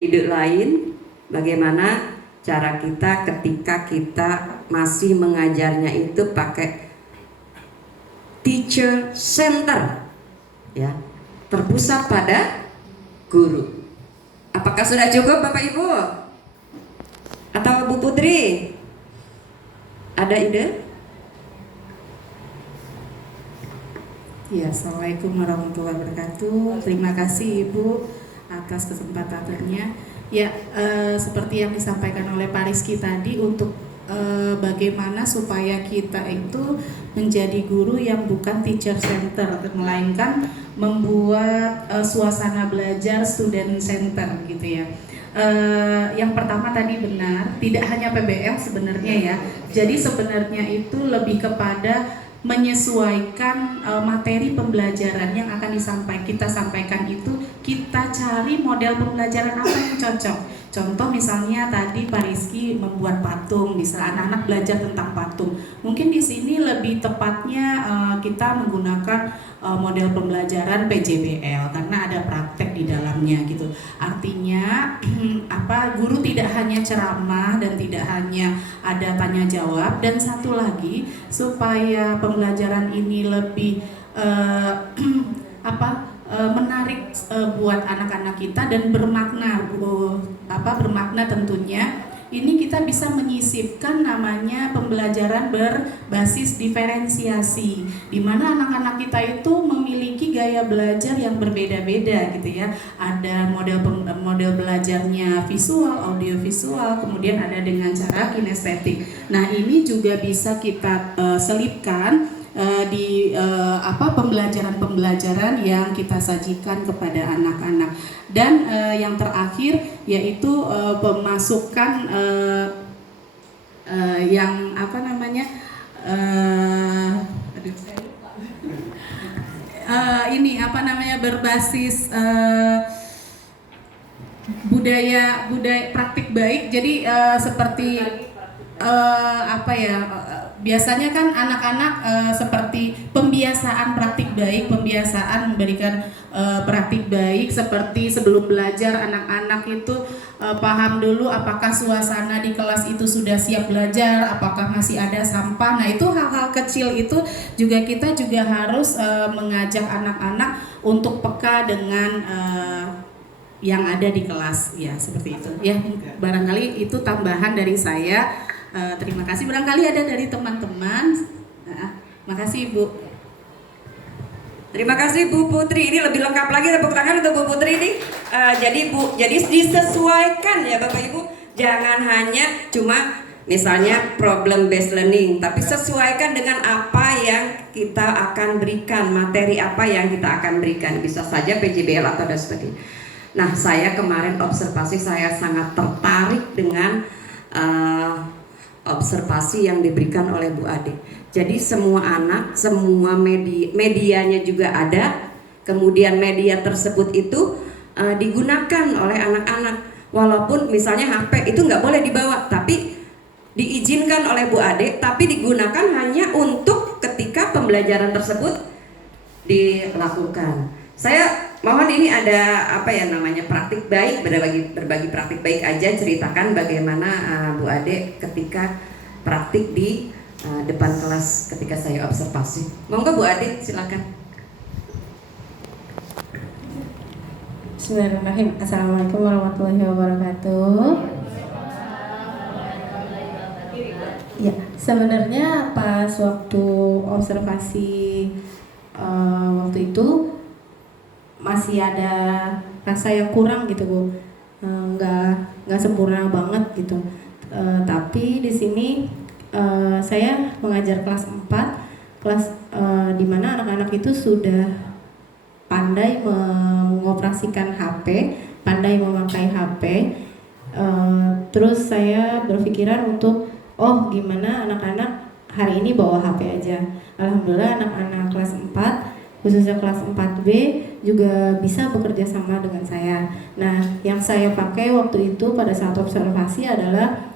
ide lain bagaimana cara kita ketika kita masih mengajarnya itu pakai teacher center, ya, terpusat pada guru. Apakah sudah cukup Bapak Ibu? Atau Bu Putri? Ada ide? Ya, Assalamualaikum warahmatullahi wabarakatuh. Terima kasih Ibu atas kesempatannya. Ya, seperti yang disampaikan oleh Pak Rizky tadi, untuk bagaimana supaya kita itu menjadi guru yang bukan teacher center, melainkan membuat suasana belajar student center gitu ya. Yang pertama tadi benar, tidak hanya PBL sebenarnya ya. Jadi sebenarnya itu lebih kepada menyesuaikan materi pembelajaran yang akan kita sampaikan itu, kita cari model pembelajaran apa yang cocok. Contoh misalnya tadi Pak Rizky membuat patung, bisa anak-anak belajar tentang patung. Mungkin di sini lebih tepatnya kita menggunakan model pembelajaran PJBL karena ada praktek di dalamnya gitu. Artinya guru tidak hanya ceramah dan tidak hanya ada tanya jawab, dan satu lagi supaya pembelajaran ini lebih menarik buat anak-anak kita dan bermakna, bermakna tentunya. Ini kita bisa menyisipkan namanya pembelajaran berbasis diferensiasi, di mana anak-anak kita itu memiliki gaya belajar yang berbeda-beda gitu ya. Ada model belajarnya visual, audiovisual, kemudian ada dengan cara kinestetik. Nah, ini juga bisa kita selipkan di pembelajaran-pembelajaran yang kita sajikan kepada anak-anak. Dan yang terakhir yaitu pemasukan yang berbasis budaya praktik baik. Jadi seperti biasanya kan anak-anak seperti pembiasaan praktik baik, pembiasaan memberikan praktik baik, seperti sebelum belajar anak-anak itu paham dulu apakah suasana di kelas itu sudah siap belajar, apakah masih ada sampah. Nah, itu hal-hal kecil itu juga kita juga harus mengajak anak-anak untuk peka dengan yang ada di kelas, ya seperti itu. Ya, barangkali itu tambahan dari saya. Terima kasih. Barangkali ada dari teman-teman. Makasih Ibu. Terima kasih Bu Putri. Ini lebih lengkap lagi, tepuk tangan untuk Bu Putri ini. Jadi disesuaikan ya Bapak Ibu. Jangan hanya cuma misalnya problem based learning, tapi sesuaikan dengan apa yang kita akan berikan, materi apa yang kita akan berikan. Bisa saja PJBL atau dan sebagainya. Nah, saya kemarin observasi, saya sangat tertarik dengan observasi yang diberikan oleh Bu Ade. Jadi semua anak, semua medianya juga ada. Kemudian media tersebut itu digunakan oleh anak-anak. Walaupun misalnya HP itu nggak boleh dibawa, tapi diizinkan oleh Bu Ade, tapi digunakan hanya untuk ketika pembelajaran tersebut dilakukan. Saya mohon ini ada praktik baik, berbagi praktik baik aja, ceritakan bagaimana Bu Ade ketika praktik di depan kelas ketika saya observasi. Monggo Bu Ade, silakan. Bismillahirrahmanirrahim. Assalamualaikum warahmatullahi wabarakatuh. Ya, sebenarnya pas waktu observasi waktu itu masih ada rasa yang kurang gitu Bu, nggak sempurna banget gitu. Tapi di sini saya mengajar kelas 4, di mana anak-anak itu sudah pandai mengoperasikan HP, pandai memakai HP. Terus saya berpikiran untuk gimana anak-anak hari ini bawa HP aja. Alhamdulillah anak-anak kelas 4, khususnya kelas 4B juga bisa bekerja sama dengan saya. Nah, yang saya pakai waktu itu pada saat observasi adalah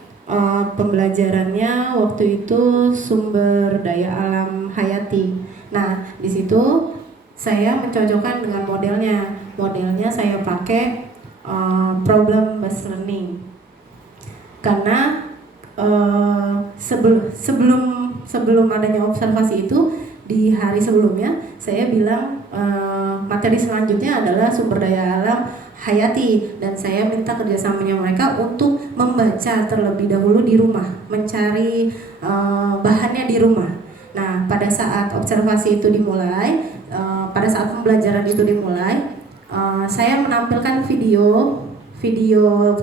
pembelajarannya waktu itu sumber daya alam hayati. Nah, di situ saya mencocokkan dengan modelnya. Modelnya saya pakai problem based learning. Karena sebelum adanya observasi itu, di hari sebelumnya saya bilang materi selanjutnya adalah sumber daya alam hayati, dan saya minta kerjasamanya mereka untuk membaca terlebih dahulu di rumah, mencari bahannya di rumah. Nah, pada saat observasi itu dimulai, pada saat pembelajaran itu dimulai, saya menampilkan video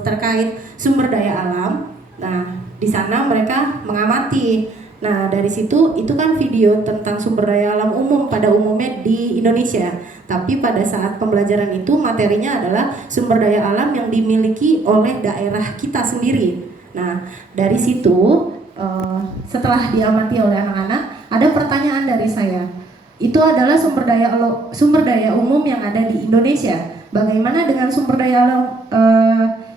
terkait sumber daya alam. Nah, di sana mereka mengamati. Nah, dari situ itu kan video tentang sumber daya alam umum pada umumnya di Indonesia. Tapi pada saat pembelajaran itu materinya adalah sumber daya alam yang dimiliki oleh daerah kita sendiri. Nah, dari situ setelah diamati oleh anak-anak, ada pertanyaan dari saya. Itu adalah sumber daya umum yang ada di Indonesia. Bagaimana dengan sumber daya alam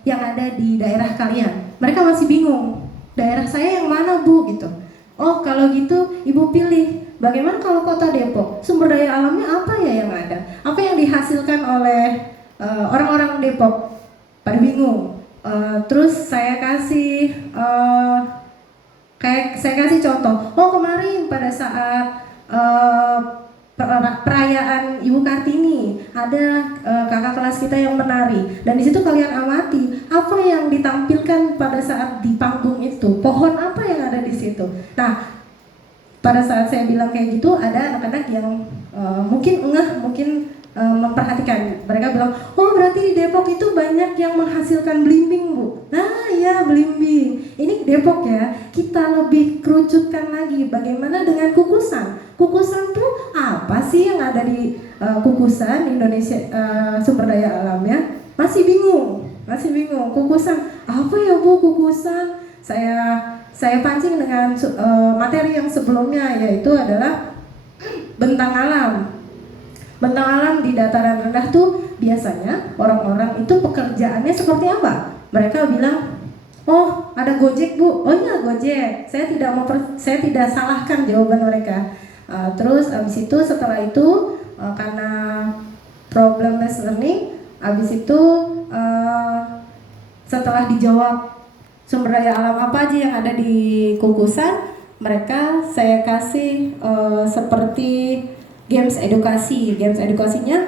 yang ada di daerah kalian? Mereka masih bingung. Daerah saya yang mana, Bu? Gitu. Oh, kalau gitu Ibu pilih. Bagaimana kalau Kota Depok? Sumber daya alamnya apa ya yang ada? Apa yang dihasilkan oleh orang-orang Depok? Pada bingung. Terus saya kasih contoh. Oh, kemarin pada saat perayaan Ibu Kartini ada kakak kelas kita yang menari, dan di situ kalian amati apa yang ditampilkan pada saat di panggung itu, pohon apa yang ada di situ. Nah, pada saat saya bilang kayak gitu, ada anak-anak yang mungkin memperhatikan. Mereka bilang, oh berarti di Depok itu banyak yang menghasilkan belimbing, Bu. Nah ya, belimbing. Ini Depok ya. Kita lebih kerucutkan lagi. Bagaimana dengan kukusan? Kukusan tuh apa sih yang ada di kukusan Indonesia, sumber daya alamnya? Masih bingung. Kukusan apa ya, Bu, kukusan? Saya pancing dengan materi yang sebelumnya, yaitu adalah bentang alam. Bentang alam di dataran rendah tuh biasanya orang-orang itu pekerjaannya seperti apa? Mereka bilang, oh ada Gojek, Bu. Oh iya, Gojek. Saya tidak salahkan jawaban mereka. Terus abis itu setelah itu karena problem based learning, abis itu setelah dijawab sumber daya alam apa aja yang ada di kukusan, mereka saya kasih seperti games edukasi. Games edukasinya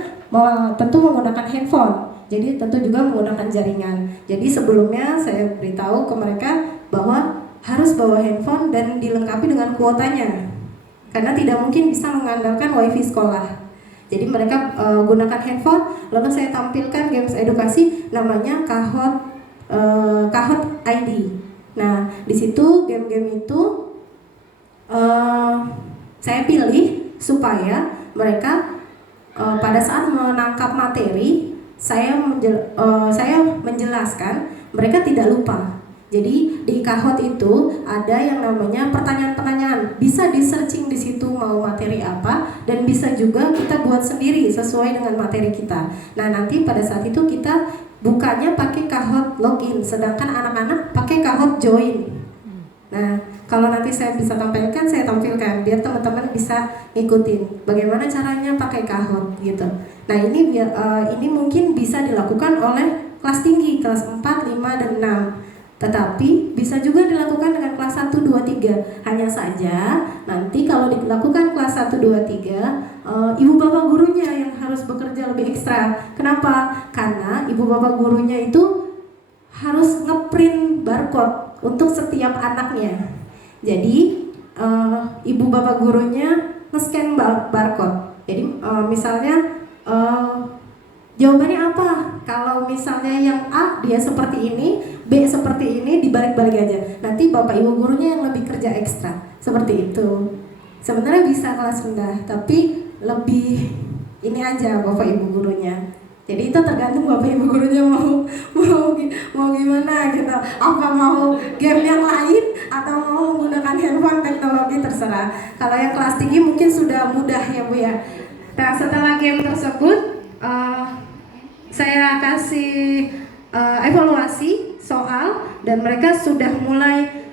tentu menggunakan handphone, jadi tentu juga menggunakan jaringan. Jadi sebelumnya saya beritahu ke mereka bahwa harus bawa handphone dan dilengkapi dengan kuotanya, karena tidak mungkin bisa mengandalkan wifi sekolah. Jadi mereka gunakan handphone, lalu saya tampilkan games edukasi namanya Kahoot ID. Nah, di situ game-game itu saya pilih supaya mereka pada saat menangkap materi, saya menjelaskan, mereka tidak lupa. Jadi di Kahoot itu ada yang namanya pertanyaan-pertanyaan, bisa di searching di situ mau materi apa, dan bisa juga kita buat sendiri sesuai dengan materi kita. Nah, nanti pada saat itu kita bukanya pakai Kahoot login, sedangkan anak-anak pakai Kahoot join. Nah, kalau nanti saya bisa tampilkan, saya tampilkan biar teman-teman bisa ngikutin bagaimana caranya pakai Kahoot gitu. Nah, ini mungkin bisa dilakukan oleh kelas tinggi, kelas 4, 5, dan 6. Tetapi bisa juga dilakukan dengan kelas 1, 2, 3. Hanya saja nanti kalau dilakukan kelas 1, 2, 3, ibu bapak gurunya yang harus bekerja lebih ekstra. Kenapa? Karena ibu bapak gurunya itu harus ngeprint barcode untuk setiap anaknya. Jadi ibu bapak gurunya nge-scan barcode. Jadi misalnya jawabannya apa? Kalau misalnya yang A dia seperti ini, B seperti ini, dibalik-balik aja. Nanti bapak ibu gurunya yang lebih kerja ekstra. Seperti itu. Sebenarnya bisa kelas rendah, tapi lebih ini aja bapak ibu gurunya. Jadi itu tergantung bapak ibu gurunya mau gimana gitu. Apa mau game yang lain atau mau menggunakan handphone, teknologi, terserah. Kalau yang kelas tinggi mungkin sudah mudah ya, Bu ya. Nah, setelah game tersebut saya kasih evaluasi soal, dan mereka sudah mulai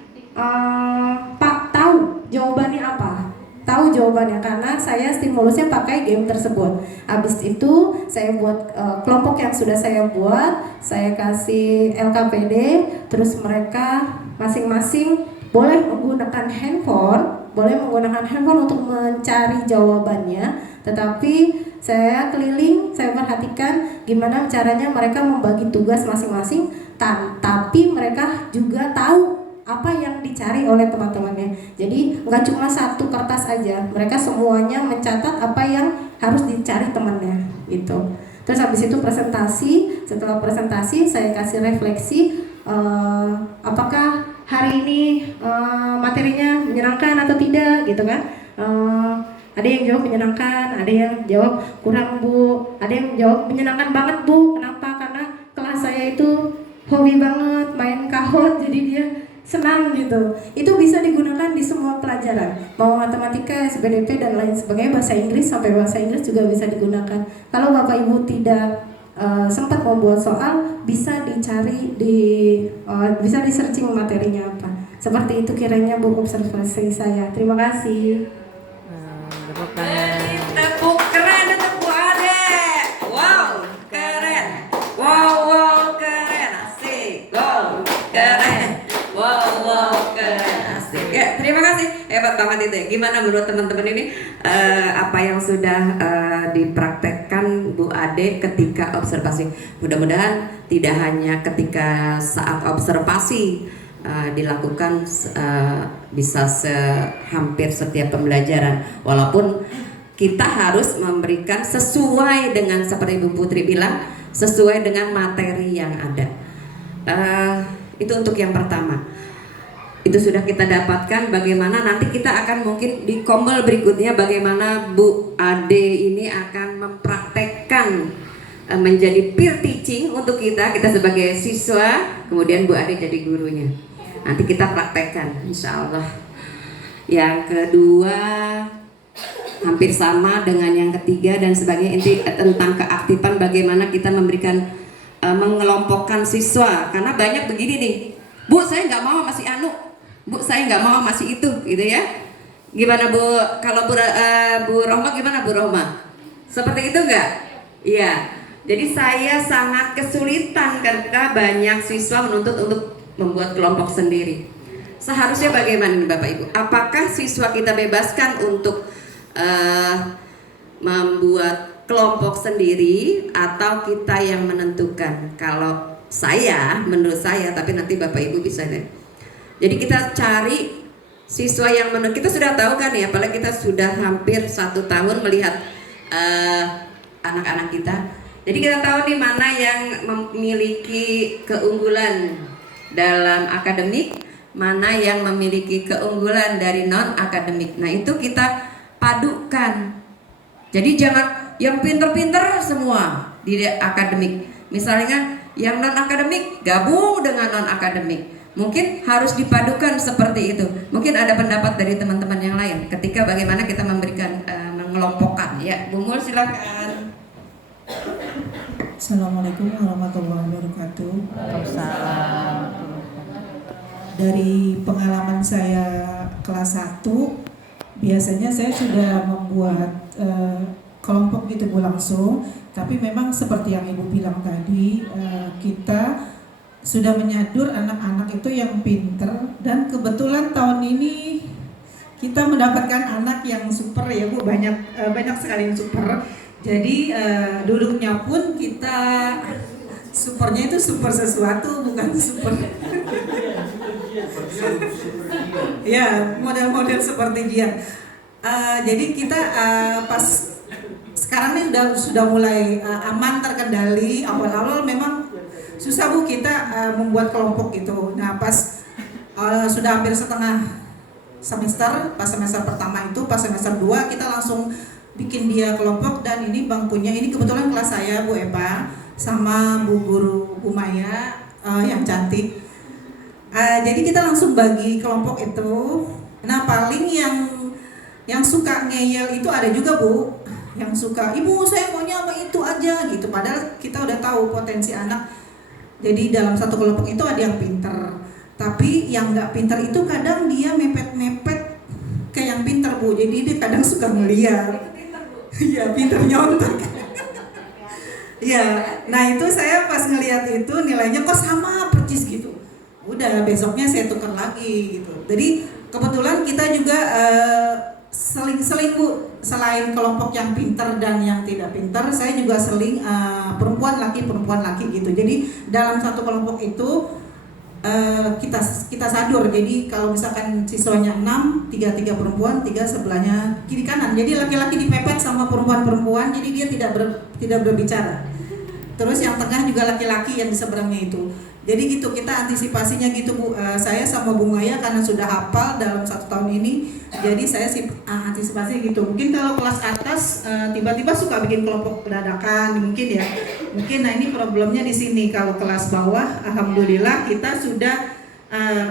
tahu jawabannya apa. tahu jawabannya karena saya stimulusnya pakai game tersebut. Habis itu saya buat kelompok yang sudah saya buat, saya kasih LKPD, terus mereka masing-masing boleh menggunakan handphone untuk mencari jawabannya. Tetapi saya keliling, saya perhatikan gimana caranya mereka membagi tugas masing-masing, tapi mereka juga tahu apa yang dicari oleh teman-temannya. Jadi nggak cuma satu kertas aja, mereka semuanya mencatat apa yang harus dicari temannya gitu. Terus habis itu presentasi, setelah presentasi saya kasih refleksi apakah hari ini materinya menyenangkan atau tidak gitu kan. Ada yang jawab menyenangkan, ada yang jawab kurang Bu, ada yang jawab menyenangkan banget Bu. Kenapa? Karena kelas saya itu hobi banget main kahon, jadi dia senang gitu. Itu bisa digunakan di semua pelajaran, mau matematika, SPDP dan lain sebagainya, bahasa Inggris sampai bahasa Inggris juga bisa digunakan. Kalau Bapak Ibu tidak sempat membuat soal, bisa dicari bisa di searching materinya apa. Seperti itu kiranya Bu observasi saya. Terima kasih. Tepuk keren untuk Bu Ade. Wow, keren. Wow, keren. Asik. Wow, keren. Wow, keren. Asik. Ya, terima kasih. Hebat banget itu ya. Gimana menurut teman-teman ini apa yang sudah dipraktekkan Bu Ade ketika observasi? Mudah-mudahan tidak hanya ketika saat observasi dilakukan bisa hampir setiap pembelajaran, walaupun kita harus memberikan sesuai dengan seperti Bu Putri bilang, sesuai dengan materi yang ada. Itu untuk yang pertama. Itu sudah kita dapatkan. Bagaimana nanti kita akan mungkin di kombel berikutnya bagaimana Bu Ade ini akan mempraktekkan menjadi peer teaching untuk kita sebagai siswa, kemudian Bu Ade jadi gurunya. Nanti kita praktekkan insya Allah. Yang kedua hampir sama dengan yang ketiga dan sebagainya, inti tentang keaktifan, bagaimana kita memberikan mengelompokkan siswa. Karena banyak begini nih, Bu saya nggak mau masih anu, Bu saya nggak mau masih itu gitu ya. Gimana Bu, kalau Bu Rohma gimana Bu Rohma? Seperti itu nggak? Iya. Jadi saya sangat kesulitan karena banyak siswa menuntut untuk membuat kelompok sendiri. Seharusnya bagaimana Bapak Ibu? Apakah siswa kita bebaskan untuk membuat kelompok sendiri atau kita yang menentukan? Kalau saya, menurut saya, tapi nanti Bapak Ibu bisa deh. Jadi kita cari siswa yang kita sudah tahu kan ya, apalagi kita sudah hampir 1 tahun melihat anak-anak kita. Jadi kita tahu nih mana yang memiliki keunggulan dalam akademik, mana yang memiliki keunggulan dari non akademik. Nah itu kita padukan. Jadi jangan yang pinter-pinter semua di akademik. Misalnya yang non akademik gabung dengan non akademik. Mungkin harus dipadukan seperti itu. Mungkin ada pendapat dari teman-teman yang lain ketika bagaimana kita memberikan mengelompokkan. Ya, Bu Mul silakan. Assalamualaikum warahmatullahi wabarakatuh. Waalaikumsalam. Dari pengalaman saya kelas 1, biasanya saya sudah membuat kelompok gitu Bu langsung. Tapi memang seperti yang Ibu bilang tadi, kita sudah menyadur anak-anak itu yang pinter. Dan kebetulan tahun ini kita mendapatkan anak yang super ya Bu, banyak sekali yang super. Jadi duduknya pun kita supernya itu super sesuatu, bukan super ya model-model seperti dia. Jadi kita pas sekarang ini sudah mulai aman, terkendali. Awal-awal memang susah Bu kita membuat kelompok gitu. Nah pas sudah hampir setengah semester, pas semester pertama itu, pas semester 2 kita langsung bikin dia kelompok. Dan ini bangkunya, ini kebetulan kelas saya Bu Eva sama Bu Guru Bu Maya yang cantik. Jadi kita langsung bagi kelompok itu. Nah paling yang suka ngeyel itu ada juga Bu, yang suka, Ibu saya maunya apa itu aja gitu. Padahal kita udah tahu potensi anak. Jadi dalam satu kelompok itu ada yang pinter, tapi yang nggak pinter itu kadang dia mepet-mepet ke yang pinter Bu. Bu, jadi dia kadang suka ngeliat. Iya, pinter nyontek. Iya, nah itu saya pas ngeliat itu nilainya kok sama percis gitu. Udah besoknya saya tukar lagi gitu. Jadi kebetulan kita juga seling Bu, selain kelompok yang pinter dan yang tidak pinter, saya juga seling perempuan laki gitu. Jadi dalam satu kelompok itu kita sadur. Jadi kalau misalkan siswanya 6, 3 perempuan, 3 sebelahnya kiri kanan. Jadi laki-laki dipepet sama perempuan, jadi dia tidak berbicara. Terus yang tengah juga laki-laki yang di seberangnya itu. Jadi gitu kita antisipasinya gitu Bu. Saya sama Bu Maya karena sudah hafal dalam 1 tahun ini, jadi saya antisipasi gitu. Mungkin kalau kelas atas tiba-tiba suka bikin kelompok dadakan mungkin ya. Mungkin nah ini problemnya di sini. Kalau kelas bawah, alhamdulillah kita sudah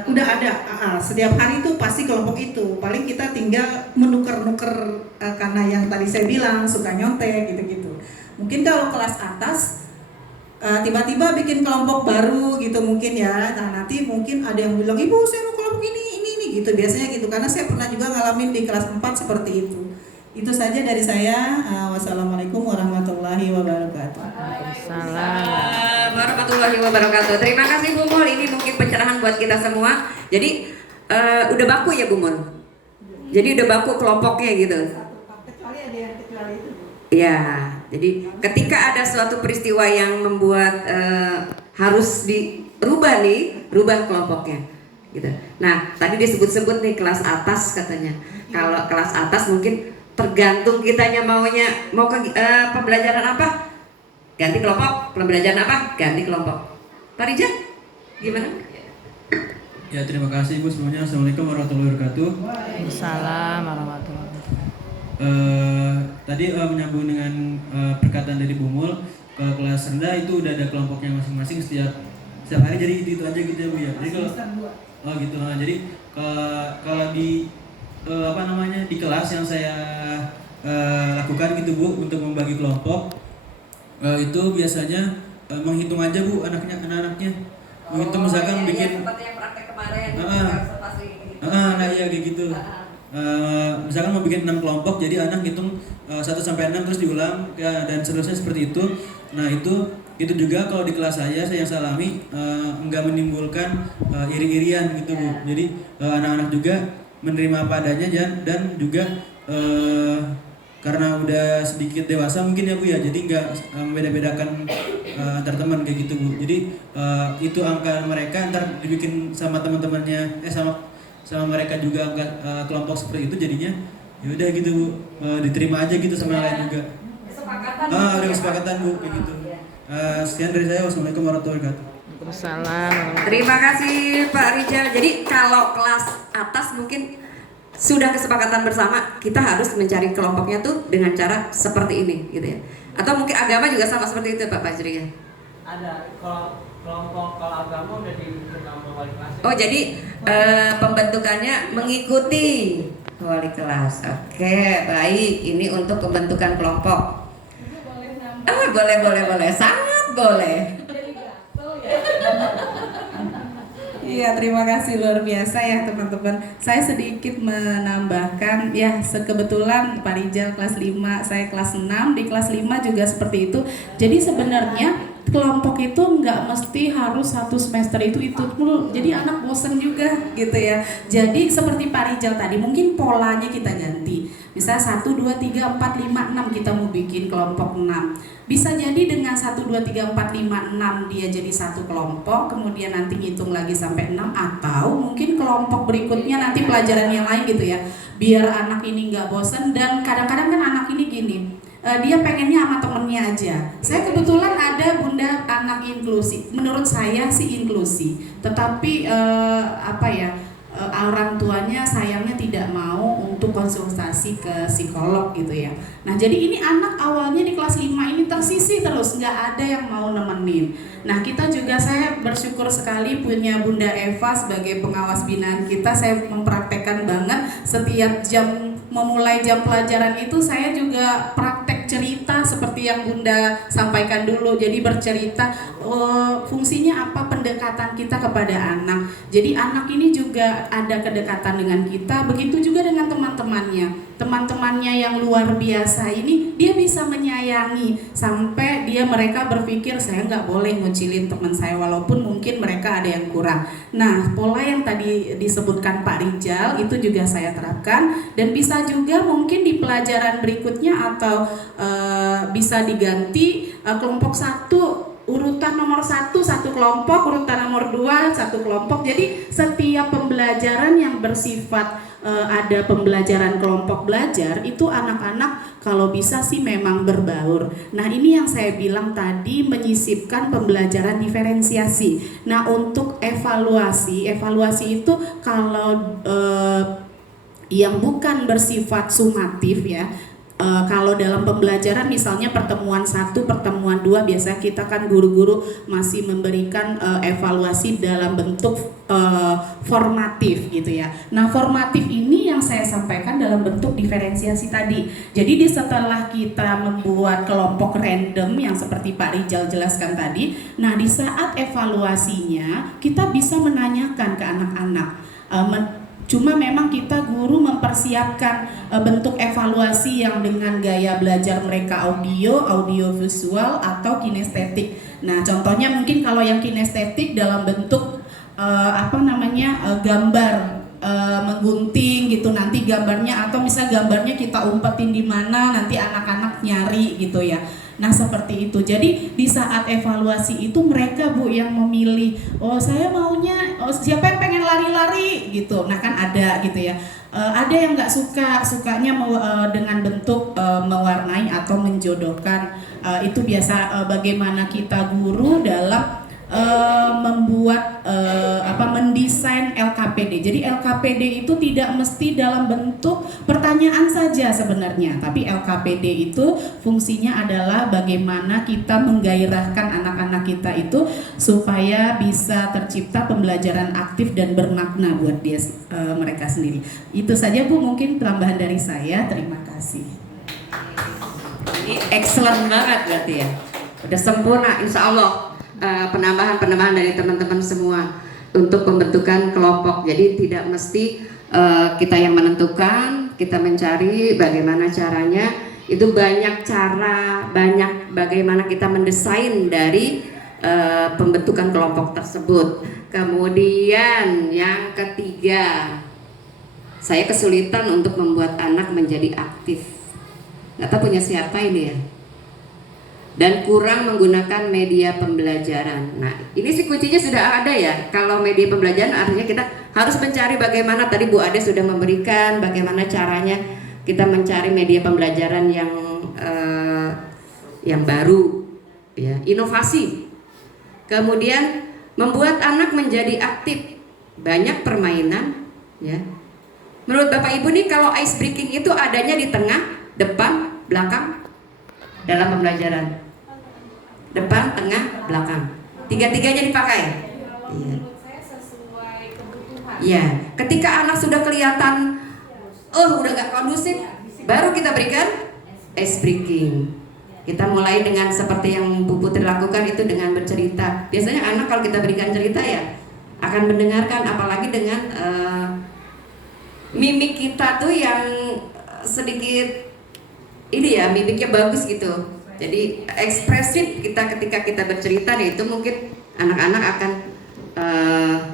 udah ada setiap hari itu pasti kelompok itu. Paling kita tinggal menuker-nuker karena yang tadi saya bilang suka nyontek gitu-gitu. Mungkin kalau kelas atas tiba-tiba bikin kelompok baru gitu mungkin ya. Nah nanti mungkin ada yang bilang, ibu saya mau kelompok ini gitu, biasanya gitu. Karena saya pernah juga ngalamin di kelas 4 seperti itu. Itu saja dari saya. Wassalamualaikum warahmatullahi wabarakatuh. Waalaikumsalam warahmatullahi wabarakatuh. Terima kasih Bu Mul, ini mungkin pencerahan buat kita semua. Jadi udah baku ya Bu Mul? Jadi udah baku kelompoknya gitu? Kecuali ada yang kecuali itu. Ya, jadi ketika ada suatu peristiwa yang membuat harus dirubah rubah kelompoknya, gitu. Nah, tadi disebut-sebut nih kelas atas katanya. Kalau kelas atas mungkin tergantung kitanya mau ke pembelajaran apa, ganti kelompok. Pembelajaran apa, ganti kelompok. Pak Rijal, gimana? Ya terima kasih Bu semuanya. Assalamualaikum warahmatullahi wabarakatuh. Waalaikumsalam warahmatullahi wabarakatuh. Tadi menyambung dengan perkataan dari Bu Mul, kalau kelas rendah itu udah ada kelompoknya masing-masing setiap hari, jadi itu aja gitu ya Bu ya. Jadi kalau gitu, nah, jadi kalau di di kelas yang saya lakukan gitu Bu untuk membagi kelompok, itu biasanya menghitung aja Bu anak-anaknya. Menghitung misalkan bikin seperti yang praktek kemarin. nah iya kayak gitu. Misalkan mau bikin 6 kelompok, jadi anak hitung 1 sampai 6 terus diulang ya, dan seterusnya seperti itu. Nah itu juga kalau di kelas saya yang saya alami enggak menimbulkan iri-irian gitu Bu. Jadi anak-anak juga menerima apa adanya dan juga karena udah sedikit dewasa mungkin ya Bu ya, jadi enggak membeda-bedakan antar teman kayak gitu Bu. Jadi itu angka mereka antar dibikin sama teman-temannya sama mereka juga angkat kelompok seperti itu, jadinya ya udah gitu Bu, diterima aja gitu sama yang lain juga. Kesepakatan. Udah kesepakatan Bu kayak gitu. Sekian dari saya. Wassalamualaikum warahmatullahi wabarakatuh. Waalaikumsalam. Terima kasih Pak Rijal. Jadi kalau kelas atas mungkin sudah kesepakatan bersama, kita harus mencari kelompoknya tuh dengan cara seperti ini gitu ya. Atau mungkin agama juga sama seperti itu Pak Fajri ya? Ada, kalau agama udah di kelompok wali kelas. Oh jadi pembentukannya mengikuti wali kelas. Oke, baik. Ini untuk pembentukan kelompok. Boleh, sangat boleh. Iya, terima kasih luar biasa ya teman-teman. Saya sedikit menambahkan ya, kebetulan Pak Rijal kelas 5, saya kelas 6, di kelas 5 juga seperti itu. Jadi sebenarnya kelompok itu nggak mesti harus 1 semester itu mulu. Jadi anak bosen juga gitu ya. Jadi seperti Pak Rijal tadi, mungkin polanya kita ganti. Misal 1, 2, 3, 4, 5, 6 kita mau bikin kelompok 6. Bisa jadi dengan 1, 2, 3, 4, 5, 6 dia jadi satu kelompok, kemudian nanti ngitung lagi sampai 6, atau mungkin kelompok berikutnya nanti pelajaran yang lain gitu ya. Biar anak ini nggak bosen, dan kadang-kadang kan anak ini gini, dia pengennya sama temennya aja. Saya kebetulan ada bunda anak inklusi. Menurut saya sih inklusi, tetapi orang tuanya sayangnya tidak mau untuk konsultasi ke psikolog gitu ya. Nah jadi ini anak awalnya di kelas 5 ini tersisih terus, nggak ada yang mau nemenin. Nah kita juga, saya bersyukur sekali punya Bunda Eva sebagai pengawas binaan kita. Saya mempraktekkan banget setiap jam memulai jam pelajaran itu, saya juga praktek cerita seperti yang Bunda sampaikan dulu. Jadi bercerita fungsinya apa pendekatan kita kepada anak. Jadi anak ini juga ada kedekatan dengan kita, begitu juga dengan teman-temannya. Teman-temannya yang luar biasa ini dia bisa menyayangi sampai mereka berpikir saya nggak boleh ngucilin teman saya walaupun mungkin mereka ada yang kurang. Nah, pola yang tadi disebutkan Pak Rijal itu juga saya terapkan dan bisa juga mungkin di pelajaran berikutnya atau bisa diganti kelompok 1 urutan nomor 1 satu kelompok, urutan nomor 2 satu kelompok. Jadi setiap pembelajaran yang bersifat ada pembelajaran kelompok belajar itu anak-anak kalau bisa sih memang berbaur. Nah, ini yang saya bilang tadi menyisipkan pembelajaran diferensiasi. Nah, untuk evaluasi itu kalau yang bukan bersifat sumatif ya. Kalau dalam pembelajaran misalnya pertemuan 1, pertemuan 2 biasanya kita kan guru-guru masih memberikan evaluasi dalam bentuk formatif gitu ya. Nah, formatif ini yang saya sampaikan dalam bentuk diferensiasi tadi. Jadi setelah kita membuat kelompok random yang seperti Pak Rijal jelaskan tadi, nah di saat evaluasinya kita bisa menanyakan ke anak-anak. Cuma memang kita guru mempersiapkan bentuk evaluasi yang dengan gaya belajar mereka audio visual atau kinestetik. Nah, contohnya mungkin kalau yang kinestetik dalam bentuk gambar menggunting gitu, nanti gambarnya atau misal gambarnya kita umpetin di mana nanti anak-anak nyari gitu ya. Nah, seperti itu. Jadi di saat evaluasi itu mereka Bu yang memilih, saya maunya siapa yang pengen lari-lari gitu. Nah, kan ada gitu ya. Ada yang nggak sukanya dengan bentuk mewarnai atau menjodohkan. Itu biasa bagaimana kita guru dalam membuat mendesain LKPD. Jadi LKPD itu tidak mesti dalam bentuk pertanyaan saja sebenarnya, tapi LKPD itu fungsinya adalah bagaimana kita menggairahkan anak-anak kita itu supaya bisa tercipta pembelajaran aktif dan bermakna buat mereka sendiri. Itu saja Bu, mungkin tambahan dari saya. Terima kasih. Ini excellent banget berarti ya. Udah sempurna insya Allah. Penambahan dari teman-teman semua untuk pembentukan kelompok. Jadi tidak mesti kita yang menentukan, kita mencari bagaimana caranya. Itu banyak cara, banyak bagaimana kita mendesain dari pembentukan kelompok tersebut. Kemudian yang ketiga, saya kesulitan untuk membuat anak menjadi aktif. Nggak tahu punya siapa ini ya. Dan kurang menggunakan media pembelajaran. Nah, ini sih kuncinya sudah ada ya. Kalau media pembelajaran artinya kita harus mencari bagaimana, tadi Bu Ade sudah memberikan bagaimana caranya kita mencari media pembelajaran yang baru, ya, inovasi. Kemudian membuat anak menjadi aktif, banyak permainan, ya. Menurut Bapak Ibu nih kalau ice breaking itu adanya di tengah, depan, belakang dalam pembelajaran. Depan, tengah, belakang. Tiga-tiganya dipakai. Iya. Iya. Ketika anak sudah kelihatan, udah gak kondusif, baru kita berikan ice breaking. Kita mulai dengan seperti yang Bu Putri lakukan itu dengan bercerita. Biasanya anak kalau kita berikan cerita ya akan mendengarkan, apalagi dengan mimik kita tuh yang sedikit ini ya, mimiknya bagus gitu. Jadi ekspresif kita ketika kita bercerita nih, itu mungkin anak-anak akan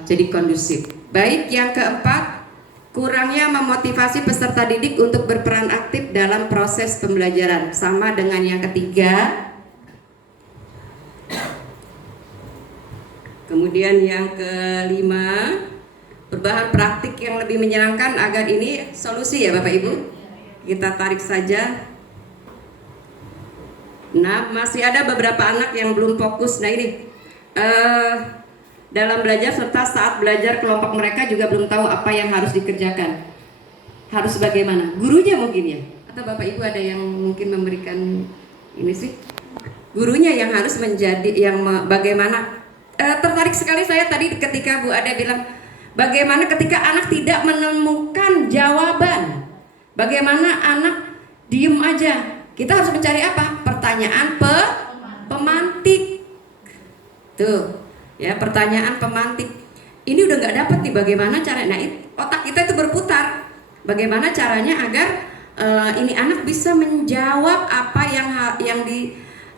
jadi kondusif. Baik, yang keempat, kurangnya memotivasi peserta didik untuk berperan aktif dalam proses pembelajaran. Sama dengan yang ketiga. Kemudian yang kelima, berbahan praktik yang lebih menyenangkan agar ini solusi ya Bapak Ibu. Kita tarik saja. Nah, masih ada beberapa anak yang belum fokus. Nah ini dalam belajar serta saat belajar kelompok mereka juga belum tahu apa yang harus dikerjakan. Harus bagaimana? Gurunya mungkin ya? Atau Bapak Ibu ada yang mungkin memberikan ini sih? Gurunya yang harus menjadi bagaimana? Tertarik sekali saya tadi ketika Bu Ade bilang bagaimana ketika anak tidak menemukan jawaban. Bagaimana anak diem aja. kita harus mencari apa? Pertanyaan pemantik. Tuh, ya pertanyaan pemantik. Ini udah nggak dapat nih bagaimana cara. Nah, otak kita itu berputar. Bagaimana caranya agar ini anak bisa menjawab apa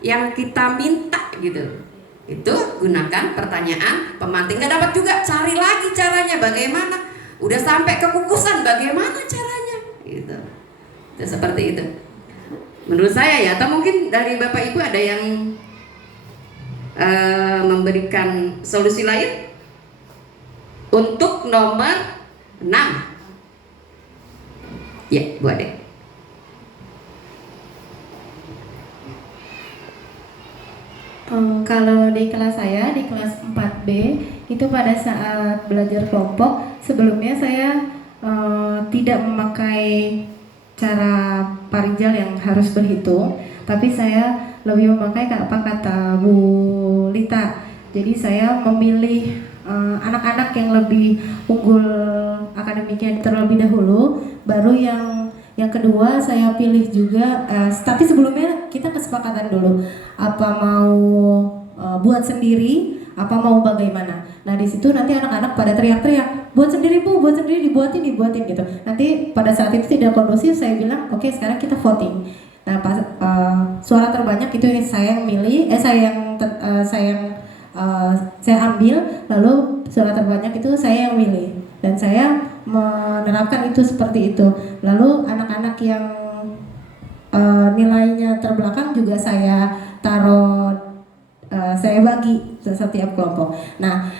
yang kita minta gitu. Itu gunakan pertanyaan pemantik. Nggak dapat juga, cari lagi caranya bagaimana. Udah sampai kekukusan, bagaimana caranya? Gitu. Itu seperti itu. Menurut saya ya, atau mungkin dari Bapak Ibu ada yang memberikan solusi lain untuk nomor 6. Ya, Bu Ade. Kalau di kelas saya, di kelas 4B, itu pada saat belajar kelompok, sebelumnya saya tidak memakai cara Parijal yang harus berhitung, tapi saya lebih memakai apa kata Bu Lita. Jadi saya memilih anak-anak yang lebih unggul akademiknya terlebih dahulu, baru yang kedua saya pilih juga, tapi sebelumnya kita kesepakatan dulu apa mau buat sendiri, apa mau bagaimana. Nah di situ nanti anak-anak pada teriak-teriak, buat sendiri Bu, buat sendiri, dibuatin gitu. Nanti pada saat itu tidak kondusif, saya bilang oke, sekarang kita voting. Nah pas suara terbanyak itu saya yang milih, saya ambil, lalu suara terbanyak itu saya yang milih dan saya menerapkan itu seperti itu. Lalu anak-anak yang nilainya terbelakang juga saya taruh, saya bagi setiap kelompok. Nah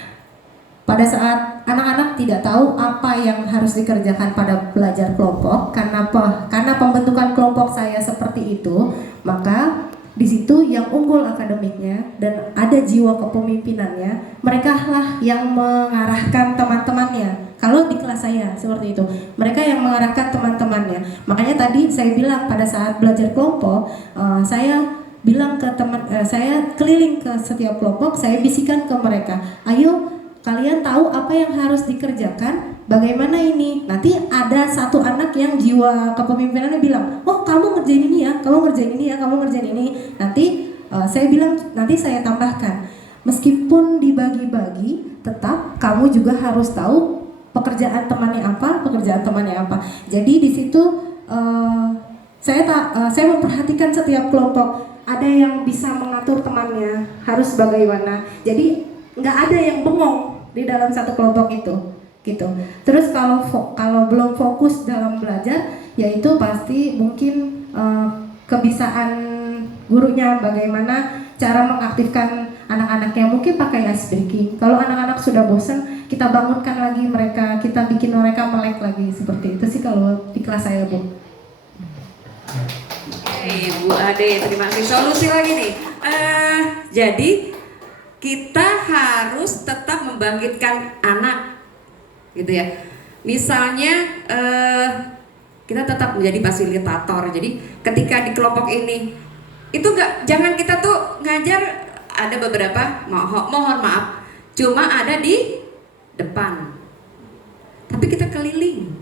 pada saat anak-anak tidak tahu apa yang harus dikerjakan pada belajar kelompok, karena pembentukan kelompok saya seperti itu, maka di situ yang unggul akademiknya dan ada jiwa kepemimpinannya, mereka lah yang mengarahkan teman-temannya. Kalau di kelas saya seperti itu, mereka yang mengarahkan teman-temannya. Makanya tadi saya bilang pada saat belajar kelompok, saya bilang ke teman, saya keliling ke setiap kelompok, saya bisikan ke mereka, ayo kalian tahu apa yang harus dikerjakan, bagaimana ini. Nanti ada satu anak yang jiwa kepemimpinannya bilang, oh kamu ngerjain ini ya, kamu ngerjain ini ya, kamu ngerjain ini. Nanti saya bilang, nanti saya tambahkan, meskipun dibagi-bagi, tetap kamu juga harus tahu pekerjaan temannya apa. Jadi di situ saya memperhatikan setiap kelompok, ada yang bisa mengatur temannya harus bagaimana. Jadi nggak ada yang bengong di dalam satu kelompok itu, gitu. Terus kalau belum fokus dalam belajar, yaitu pasti mungkin kebiasaan gurunya, bagaimana cara mengaktifkan anak-anaknya, mungkin pakai ice breaking. Kalau anak-anak sudah bosan, kita bangunkan lagi mereka, kita bikin mereka melek lagi, seperti itu sih kalau di kelas saya, Bu. Oke, Bu Ade, terima kasih. Solusi lagi nih. Jadi kita harus tetap membangkitkan anak, gitu ya. Misalnya kita tetap menjadi fasilitator. Jadi ketika di kelompok ini, itu jangan kita tuh ngajar, ada beberapa mohon maaf, cuma ada di depan, tapi kita keliling.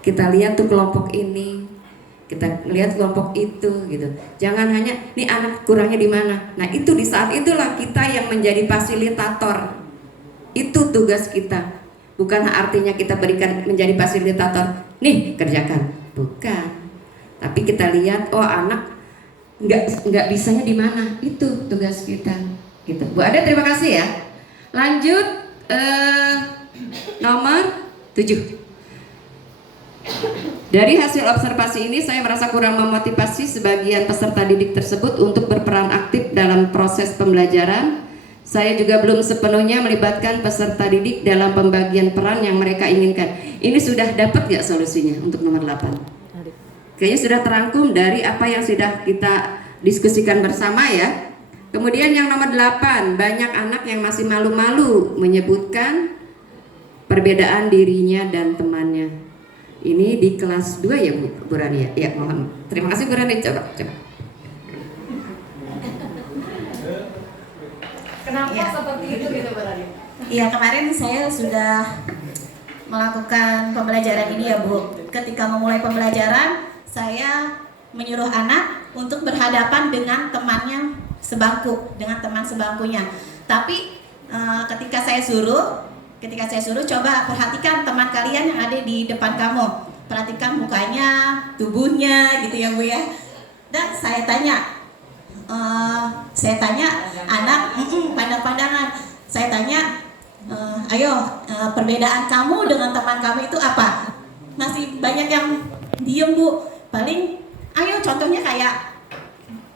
Kita lihat tuh kelompok ini, kita lihat kelompok itu, gitu. Jangan hanya nih anak kurangnya di mana. Nah itu di saat itulah kita yang menjadi fasilitator. Itu tugas kita. Bukan artinya kita berikan menjadi fasilitator. Nih kerjakan, bukan. Tapi kita lihat, oh anak nggak bisanya di mana. Itu tugas kita. Gitu. Bu Ade, terima kasih ya. Lanjut nomor 7. Dari hasil observasi ini, saya merasa kurang memotivasi sebagian peserta didik tersebut untuk berperan aktif dalam proses pembelajaran. Saya juga belum sepenuhnya melibatkan peserta didik dalam pembagian peran yang mereka inginkan. Ini sudah dapat nggak solusinya untuk nomor 8? Kayaknya sudah terangkum dari apa yang sudah kita diskusikan bersama ya. Kemudian yang nomor 8, banyak anak yang masih malu-malu menyebutkan perbedaan dirinya dan temannya. Ini di kelas 2 ya Bu Rani ya? Ya mohon. Terima kasih Bu Rani, coba. Kenapa seperti itu gitu Bu Rani? Iya, kemarin saya sudah melakukan pembelajaran ini ya Bu. Ketika memulai pembelajaran, saya menyuruh anak untuk berhadapan dengan temannya sebangku, dengan teman sebangkunya. Tapi ketika saya suruh coba perhatikan teman kalian yang ada di depan kamu, perhatikan mukanya, tubuhnya, gitu ya Bu ya. Dan saya tanya anak, pandang-pandangan. Saya tanya, perbedaan kamu dengan teman kamu itu apa? Masih banyak yang diem Bu. Paling, ayo contohnya kayak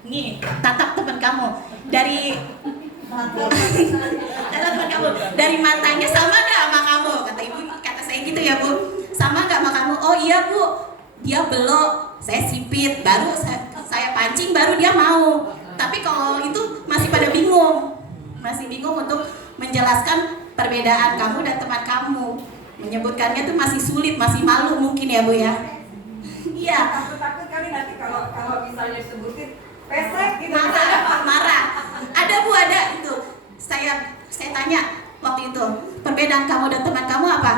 nih, tatap teman kamu dari dari matanya sama nggak sama kamu? Kata ibu, kata saya gitu ya Bu. Sama nggak sama kamu? Oh iya Bu, dia belok, saya sipit, baru saya pancing, baru dia mau. Tapi kalau itu masih pada bingung, untuk menjelaskan perbedaan kamu dan teman kamu. Menyebutkannya tuh masih sulit, masih malu mungkin ya Bu ya. Iya. Takut kali nanti kalau misalnya sebutin pesek gitu. Marah. Ada Bu, ada itu. Saya tanya waktu itu, perbedaan kamu dan teman kamu apa?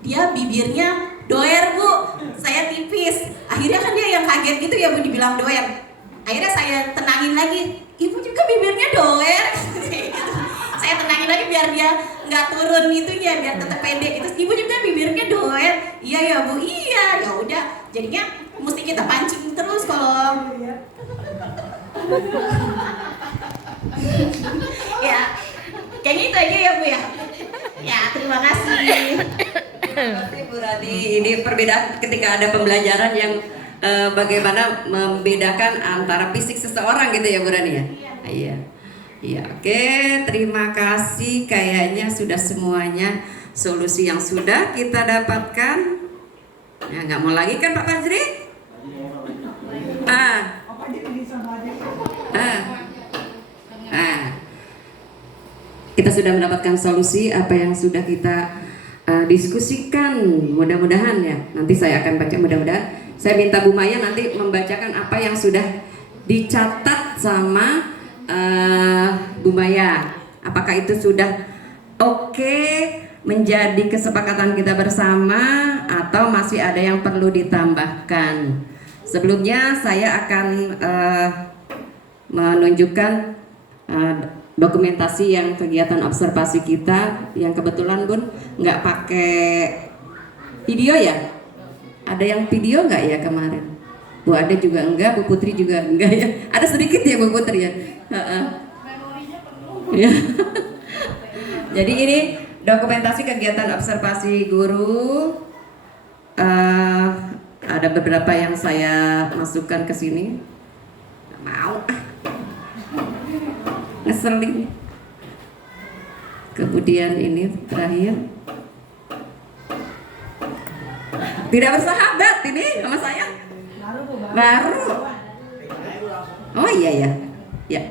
Dia bibirnya doer Bu, saya tipis. Akhirnya kan dia yang kaget gitu ya Bu, dibilang doer. Akhirnya saya tenangin lagi, ibu juga bibirnya doer. Saya tenangin lagi biar dia nggak turun itunya, biar tetap pede. Itu ibu juga bibirnya doer. Iya ya Bu, iya. Ya udah, jadinya mesti kita pancing terus kalau ya kayak gitu aja ya Bu ya. Ya terima kasih. Bu Radi, ini perbedaan ketika ada pembelajaran yang bagaimana membedakan antara fisik seseorang gitu ya Bu Radi ya? Iya. Iya, oke, terima kasih. Kayaknya sudah semuanya solusi yang sudah kita dapatkan. Ya, nggak mau lagi kan Pak Fajri? Kita sudah mendapatkan solusi apa yang sudah kita diskusikan. Mudah-mudahan ya. Nanti saya akan baca, mudah-mudahan. Saya minta Bu Maya nanti membacakan apa yang sudah dicatat sama Bu Maya. Apakah itu sudah oke menjadi kesepakatan kita bersama atau masih ada yang perlu ditambahkan? Sebelumnya saya akan menunjukkan dokumentasi yang kegiatan observasi kita yang kebetulan Bun nggak pakai video ya? Ada yang video nggak ya kemarin? Bu Ade juga enggak, Bu Putri juga enggak ya? Ada sedikit ya Bu Putri ya? Memorinya penuh. Ya. Jadi ini dokumentasi kegiatan observasi guru. Ada beberapa yang saya masukkan ke sini. Mau ngeselin. Kemudian ini terakhir. Tidak bersahabat ini sama saya. Baru. Oh iya ya. Ya.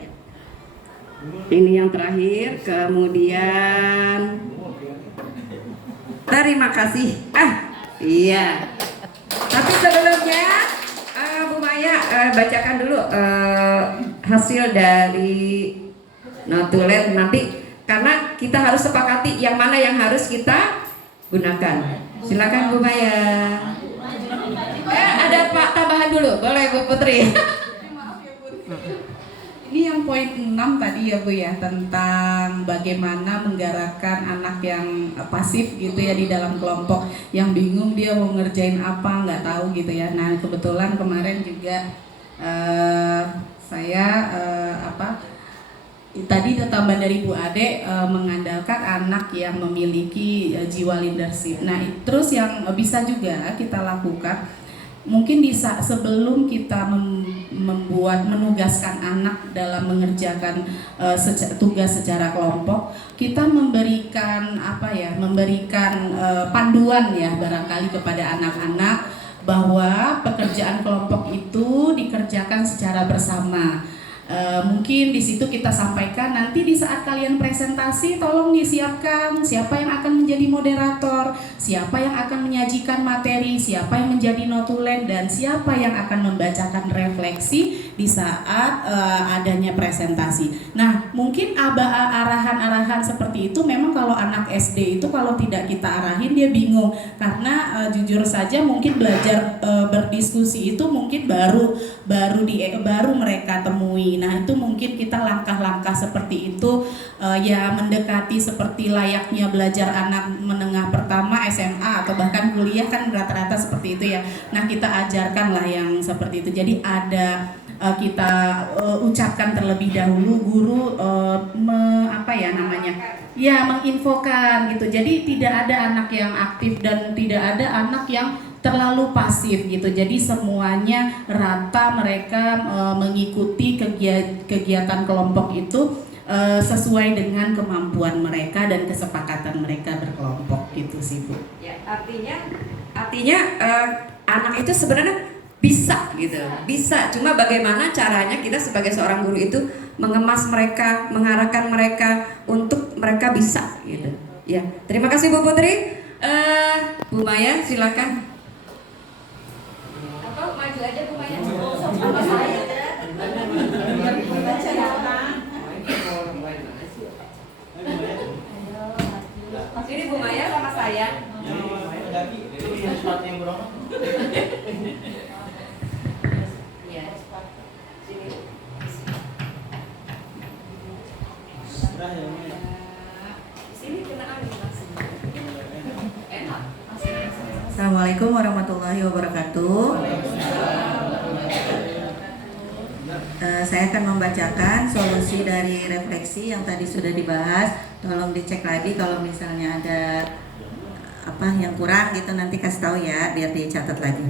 Ini yang terakhir. Kemudian terima kasih. Iya. Tapi sebelumnya Bu Maya bacakan dulu hasil dari notulen nanti, karena kita harus sepakati yang mana yang harus kita gunakan. Silakan Bu Maya. Ada Pak tambahan dulu, boleh Bu Putri. Ini yang poin 6 tadi ya Bu ya, tentang bagaimana menggerakkan anak yang pasif gitu ya di dalam kelompok, yang bingung dia mau ngerjain apa, nggak tahu gitu ya. Nah kebetulan kemarin juga saya tadi tambahan dari Bu Ade mengandalkan anak yang memiliki jiwa leadership. Nah terus yang bisa juga kita lakukan, mungkin sebelum kita menugaskan anak dalam mengerjakan tugas secara kelompok, kita memberikan panduan ya barangkali kepada anak-anak bahwa pekerjaan kelompok itu dikerjakan secara bersama. Mungkin di situ kita sampaikan nanti di saat kalian presentasi tolong disiapkan siapa yang akan menjadi moderator, siapa yang akan menyajikan materi, siapa yang menjadi notulen, dan siapa yang akan membacakan refleksi di saat adanya presentasi. Nah, mungkin arahan-arahan seperti itu memang kalau anak SD itu kalau tidak kita arahin dia bingung, karena jujur saja mungkin belajar berdiskusi itu mungkin baru mereka temui. Nah, itu mungkin kita langkah-langkah seperti itu ya mendekati seperti layaknya belajar anak menengah pertama SMA atau bahkan kuliah kan rata-rata seperti itu ya. Nah, kita ajarkan lah yang seperti itu. Jadi ada kita ucapkan terlebih dahulu, guru menginfokan gitu. Jadi tidak ada anak yang aktif dan tidak ada anak yang terlalu pasif gitu. Jadi semuanya rata, mereka mengikuti kegiatan kelompok itu sesuai dengan kemampuan mereka dan kesepakatan mereka berkelompok gitu sih Bu. Ya, artinya anak itu sebenarnya bisa gitu, bisa. Cuma bagaimana caranya kita sebagai seorang guru itu mengemas mereka, mengarahkan mereka untuk mereka bisa gitu. Ya, terima kasih Bu Putri. Bu Maya silakan. Atau maju aja Bu Maya. Sama saya. Ini Bu Maya sama saya. Assalamualaikum warahmatullahi wabarakatuh. Saya akan membacakan solusi dari refleksi yang tadi sudah dibahas. Tolong dicek lagi kalau misalnya ada apa yang kurang gitu, nanti kasih tahu ya biar dicatat lagi.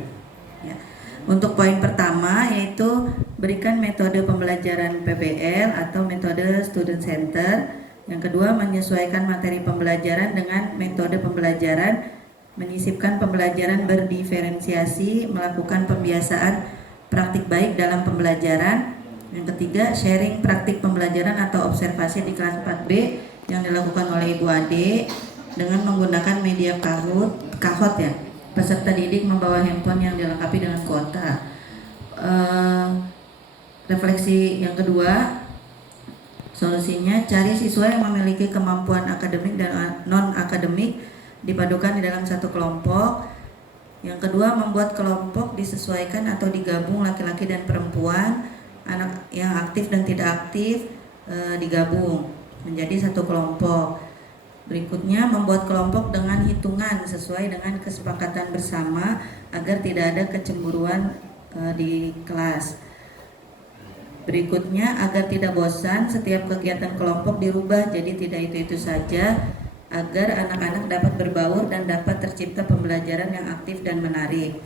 Ya. Untuk poin pertama yaitu berikan metode pembelajaran PBL atau metode student center. Yang kedua, menyesuaikan materi pembelajaran dengan metode pembelajaran, menyisipkan pembelajaran berdiferensiasi, melakukan pembiasaan praktik baik dalam pembelajaran. Yang ketiga, sharing praktik pembelajaran atau observasi di kelas 4B yang dilakukan oleh Ibu Ade dengan menggunakan media Kahoot ya. Peserta didik membawa handphone yang dilengkapi dengan kuota. Refleksi yang kedua, solusinya cari siswa yang memiliki kemampuan akademik dan non-akademik dipadukan di dalam satu kelompok. Yang kedua, membuat kelompok disesuaikan atau digabung laki-laki dan perempuan, anak yang aktif dan tidak aktif digabung menjadi satu kelompok. Berikutnya, membuat kelompok dengan hitungan sesuai dengan kesepakatan bersama agar tidak ada kecemburuan di kelas. Berikutnya, agar tidak bosan, setiap kegiatan kelompok dirubah jadi tidak itu-itu saja agar anak-anak dapat berbaur dan dapat tercipta pembelajaran yang aktif dan menarik.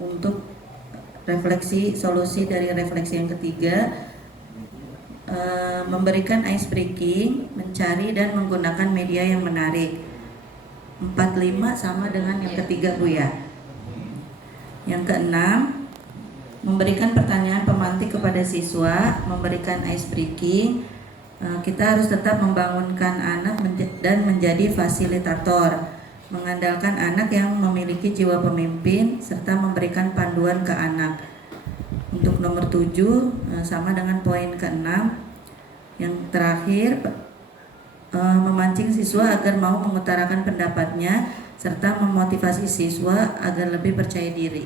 Untuk refleksi solusi dari refleksi yang ketiga, memberikan ice breaking, mencari dan menggunakan media yang menarik. 4-5 sama dengan yang ketiga Bu ya. Yang keenam, memberikan pertanyaan pemantik kepada siswa, memberikan ice breaking. Kita harus tetap membangunkan anak dan menjadi fasilitator, mengandalkan anak yang memiliki jiwa pemimpin serta memberikan panduan ke anak. Untuk nomor 7 sama dengan poin ke-6. Yang terakhir, memancing siswa agar mau mengutarakan pendapatnya serta memotivasi siswa agar lebih percaya diri.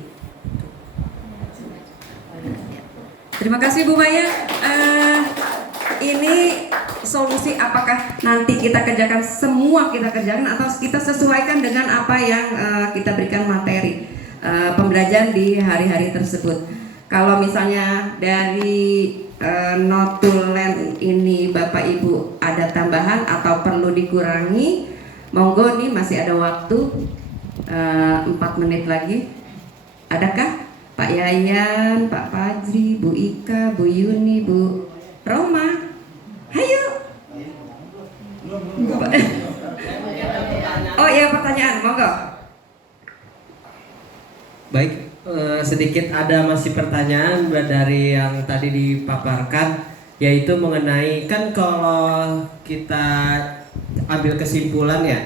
Terima kasih Bu Maya. Ini solusi apakah nanti kita kerjakan semua atau kita sesuaikan dengan apa yang kita berikan materi pembelajaran di hari-hari tersebut. Kalau misalnya dari notulen ini Bapak Ibu ada tambahan atau perlu dikurangi, monggo nih masih ada waktu 4 menit lagi. Adakah Pak Yayan, Pak Fajri, Bu Ika, Bu Yuni, Bu Roma? Hayo. Oh iya, pertanyaan, monggo. Baik, sedikit ada masih pertanyaan dari yang tadi dipaparkan, yaitu mengenai kan kalau kita ambil kesimpulan ya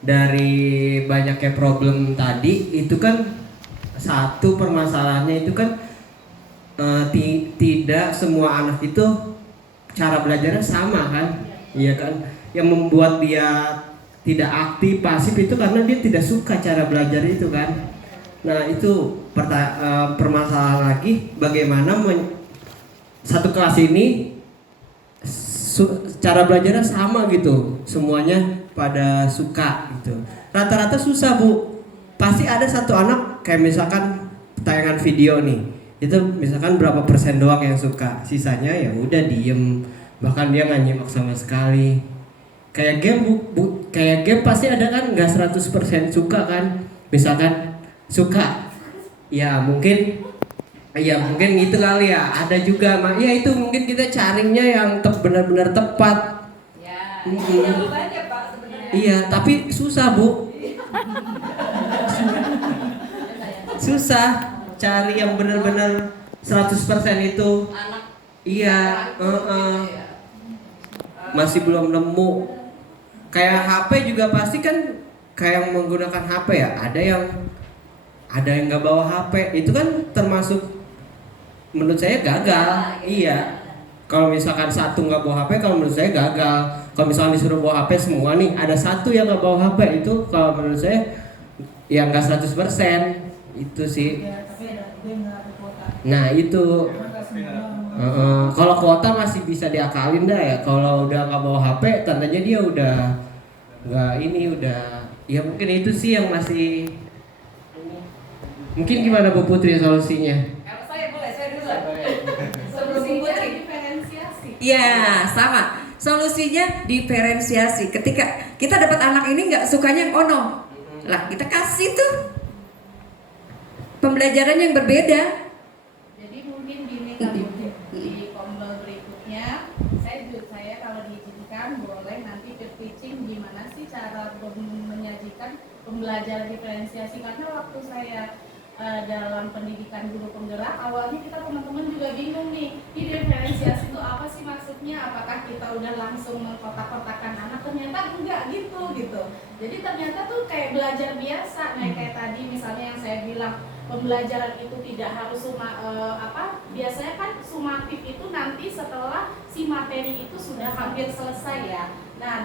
dari banyaknya problem tadi itu kan satu permasalahannya itu kan tidak semua anak itu cara belajarnya sama kan, iya kan, yang membuat dia tidak aktif pasif itu karena dia tidak suka cara belajar itu kan. Nah itu permasalahan lagi bagaimana satu kelas ini cara belajarnya sama gitu, semuanya pada suka gitu. Rata-rata susah Bu, pasti ada satu anak kayak misalkan tayangan video nih, itu misalkan berapa persen doang yang suka, sisanya ya udah diem, bahkan dia nggak nyimak sama sekali. Kayak game kayak game pasti ada kan nggak 100% suka kan, misalkan suka ya mungkin gitu kali ya, ada juga ya itu mungkin kita carinya yang benar-benar tepat ya, jawabannya Pak sebenarnya. Iya tapi susah Bu, susah cari yang benar-benar 100% itu anak. Iya masih belum nemu. Kayak HP juga pasti kan kayak menggunakan HP ya, ada yang nggak bawa HP, itu kan termasuk menurut saya gagal. Iya, kalau misalkan satu nggak bawa HP, kalau menurut saya gagal. Kalau misalkan disuruh bawa HP semua nih, ada satu yang nggak bawa HP, itu kalau menurut saya ya nggak 100%. Itu sih. Nah itu kalau kuota masih bisa diakalin dah ya. Kalau udah nggak bawa HP, tandanya dia udah nggak ya mungkin itu sih yang masih. Mungkin gimana Bu Putri solusinya? Kalau saya dulu. Solusinya diferensiasi. Ya sama. Solusinya diferensiasi. Ketika kita dapat anak ini nggak sukanya yang ono, lah kita kasih tuh pembelajaran yang berbeda. Jadi mungkin gini kan di kombel berikutnya, saya kalau diizinkan boleh nanti teaching gimana sih cara menyajikan pembelajaran diferensiasi, karena waktu saya dalam pendidikan guru penggerak awalnya kita teman-teman juga bingung nih, ini diferensiasi itu apa sih maksudnya, apakah kita udah langsung mengkotak-kotakan anak, ternyata enggak gitu. Jadi ternyata tuh kayak belajar biasa. Nah kayak tadi misalnya yang saya bilang pembelajaran itu tidak harus biasanya kan sumatif itu nanti setelah si materi itu sudah hampir selesai ya. Nah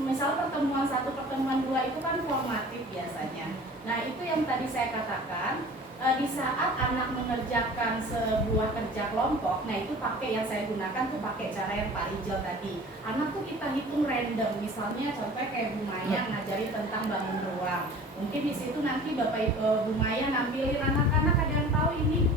misal pertemuan 1, pertemuan 2 itu kan formatif biasanya. Nah itu yang tadi saya katakan, di saat anak mengerjakan sebuah kerja kelompok, nah itu pakai yang saya gunakan tuh pakai cara yang Pak Rijal tadi. Anak tuh kita hitung random, misalnya contoh kayak Bu Maya ngajarin tentang bangun ruang. Mungkin di situ nanti Bapak Bu Maya nampilin anak-anak, ada yang tahu ini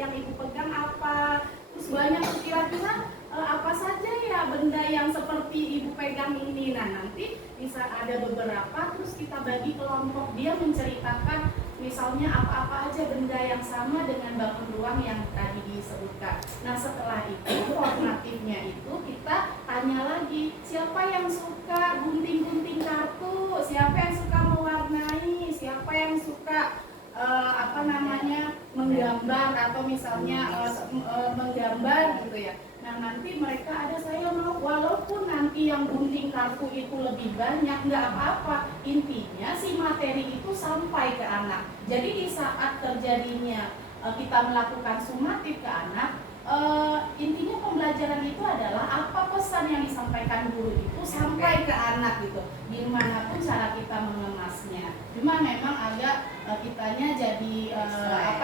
yang Ibu pegang apa, terus banyak kira-kira apa saja ya benda yang seperti Ibu pegang ini. Nah nanti bisa ada beberapa, terus kita bagi kelompok, dia menceritakan misalnya apa-apa aja benda yang sama dengan bangun ruang yang tadi disebutkan. Nah setelah itu formatifnya itu kita tanya lagi, siapa yang suka gunting-gunting kartu, siapa yang suka mewarnai, siapa yang suka menggambar atau misalnya menggambar gitu ya. Nah nanti mereka ada, saya mau walaupun nanti yang gunting kartu itu lebih banyak, nggak apa-apa, intinya si materi itu sampai ke anak. Jadi di saat terjadinya kita melakukan sumatif ke anak, intinya pembelajaran itu adalah apa pesan yang disampaikan guru itu sampai ke anak gitu, dimanapun cara kita mengemasnya. Cuma memang agak kitanya jadi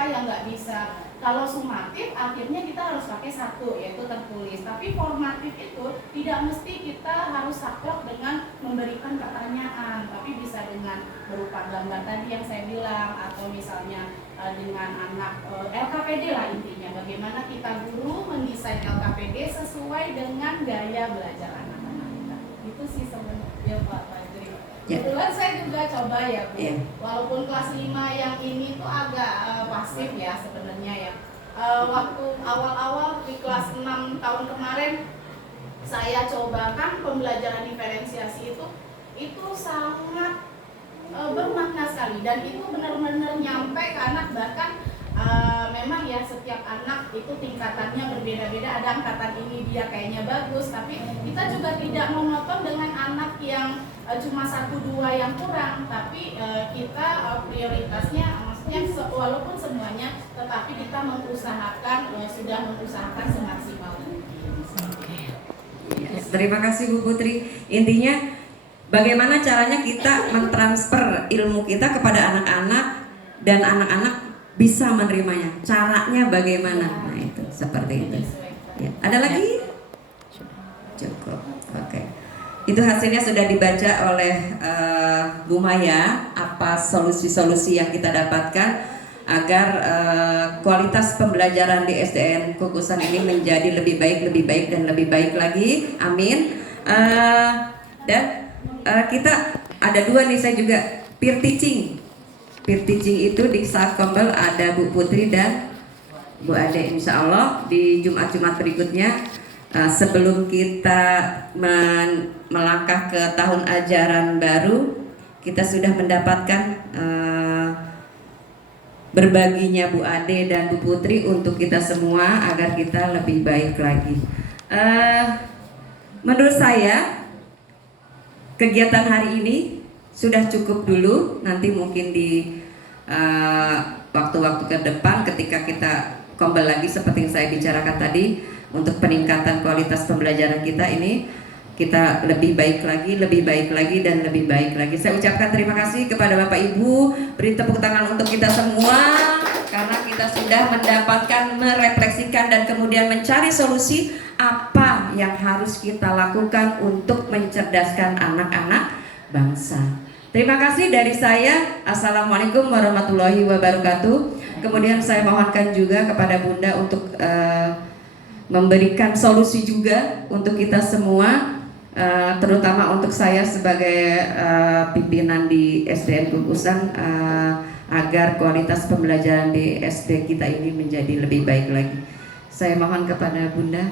yang nggak bisa. Kalau sumatif akhirnya kita harus pakai satu, yaitu tertulis. Tapi formatif itu tidak mesti kita harus saklek dengan memberikan pertanyaan, tapi bisa dengan berupa gambar tadi yang saya bilang, atau misalnya dengan anak LKPD lah intinya. Bagaimana kita guru mendesain LKPD sesuai dengan gaya belajar anak-anak kita. Itu sih sebenarnya Pak Fajri. Kebetulan saya juga coba ya Bu. Walaupun kelas 5 yang ini tuh agak pasif ya sebenarnya ya. Waktu awal-awal di kelas 6 tahun kemarin saya cobakan pembelajaran diferensiasi itu sangat bermakna sekali, dan itu benar-benar nyampe ke anak. Bahkan memang ya setiap anak itu tingkatannya berbeda-beda. Ada angkatan ini dia kayaknya bagus, tapi kita juga tidak monoton dengan anak yang cuma 1-2 yang kurang, tapi kita prioritasnya maksudnya walaupun semuanya, tetapi kita mengusahakan sudah mengusahakan semaksimal mungkin. Terima kasih Bu Putri. Intinya bagaimana caranya kita mentransfer ilmu kita kepada anak-anak dan anak-anak bisa menerimanya. Caranya bagaimana? Nah itu seperti itu. Ya. Ada lagi? Cukup. Oke. Itu hasilnya sudah dibaca oleh Bu Maya. Apa solusi-solusi yang kita dapatkan agar kualitas pembelajaran di SDN Kukusan ini menjadi lebih baik dan lebih baik lagi. Amin. Dan kita ada 2 nih, saya juga peer teaching. Peer teaching itu di saat Kombel ada Bu Putri dan Bu Ade. Insya Allah di Jumat-Jumat berikutnya, sebelum kita melangkah ke tahun ajaran baru, kita sudah mendapatkan berbaginya Bu Ade dan Bu Putri untuk kita semua agar kita lebih baik lagi. Menurut saya kegiatan hari ini sudah cukup dulu. Nanti mungkin di waktu-waktu ke depan ketika kita kembali lagi seperti yang saya bicarakan tadi, untuk peningkatan kualitas pembelajaran kita ini, kita lebih baik lagi dan lebih baik lagi. Saya ucapkan terima kasih kepada Bapak Ibu. Beri tepuk tangan untuk kita semua karena kita sudah mendapatkan, merefleksikan dan kemudian mencari solusi apa yang harus kita lakukan untuk mencerdaskan anak-anak bangsa. Terima kasih dari saya. Assalamualaikum warahmatullahi wabarakatuh. Kemudian saya mohonkan juga kepada Bunda untuk memberikan solusi juga untuk kita semua. Terutama untuk saya sebagai pimpinan di SDN Kukusan, agar kualitas pembelajaran di SD kita ini menjadi lebih baik lagi. Saya mohon kepada Bunda.